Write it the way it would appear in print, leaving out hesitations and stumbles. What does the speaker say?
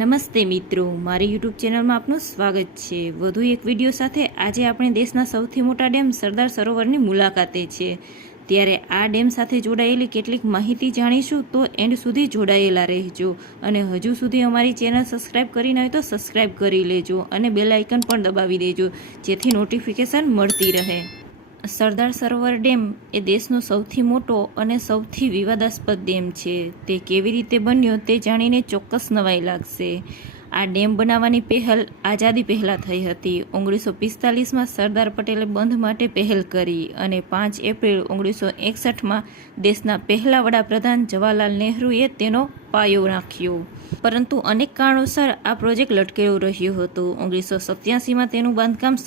નમસ્તે મિત્રો, મારી યુટ્યુબ ચેનલમાં આપનું સ્વાગત છે। વધુ એક વિડીયો સાથે આજે આપણે દેશના સૌથી મોટા ડેમ સરદાર સરોવરની મુલાકાતે છે। ત્યારે આ ડેમ સાથે જોડાયેલી કેટલીક માહિતી જાણીશું, તો એન્ડ સુધી જોડાયેલા રહેજો। અને હજુ સુધી અમારી ચેનલ સબસ્ક્રાઈબ કરી ન હોય તો સબસ્ક્રાઈબ કરી લેજો અને બેલ આઇકન પણ દબાવી દેજો, જેથી નોટિફિકેશન મળતી રહે। સરદાર સરોવર ડેમ એ દેશનો સૌથી મોટો અને સૌથી વિવાદાસ્પદ ડેમ છે। તે કેવી રીતે બન્યો તે જાણીને ચોક્કસ નવાઈ લાગશે। આ ડેમ બનાવવાની પહેલ આઝાદી પહેલાં થઈ હતી। 1945માં સરદાર પટેલે બંધ માટે પહેલ કરી અને 5 એપ્રિલ 1961માં દેશના પહેલા વડાપ્રધાન જવાહરલાલ નહેરુએ તેનો પાયો નાખ્યો। પરંતુ અનેક કારણોસર આ પ્રોજેક્ટ લટકેલો રહ્યો હતો। 1987માં તેનું બાંધકામ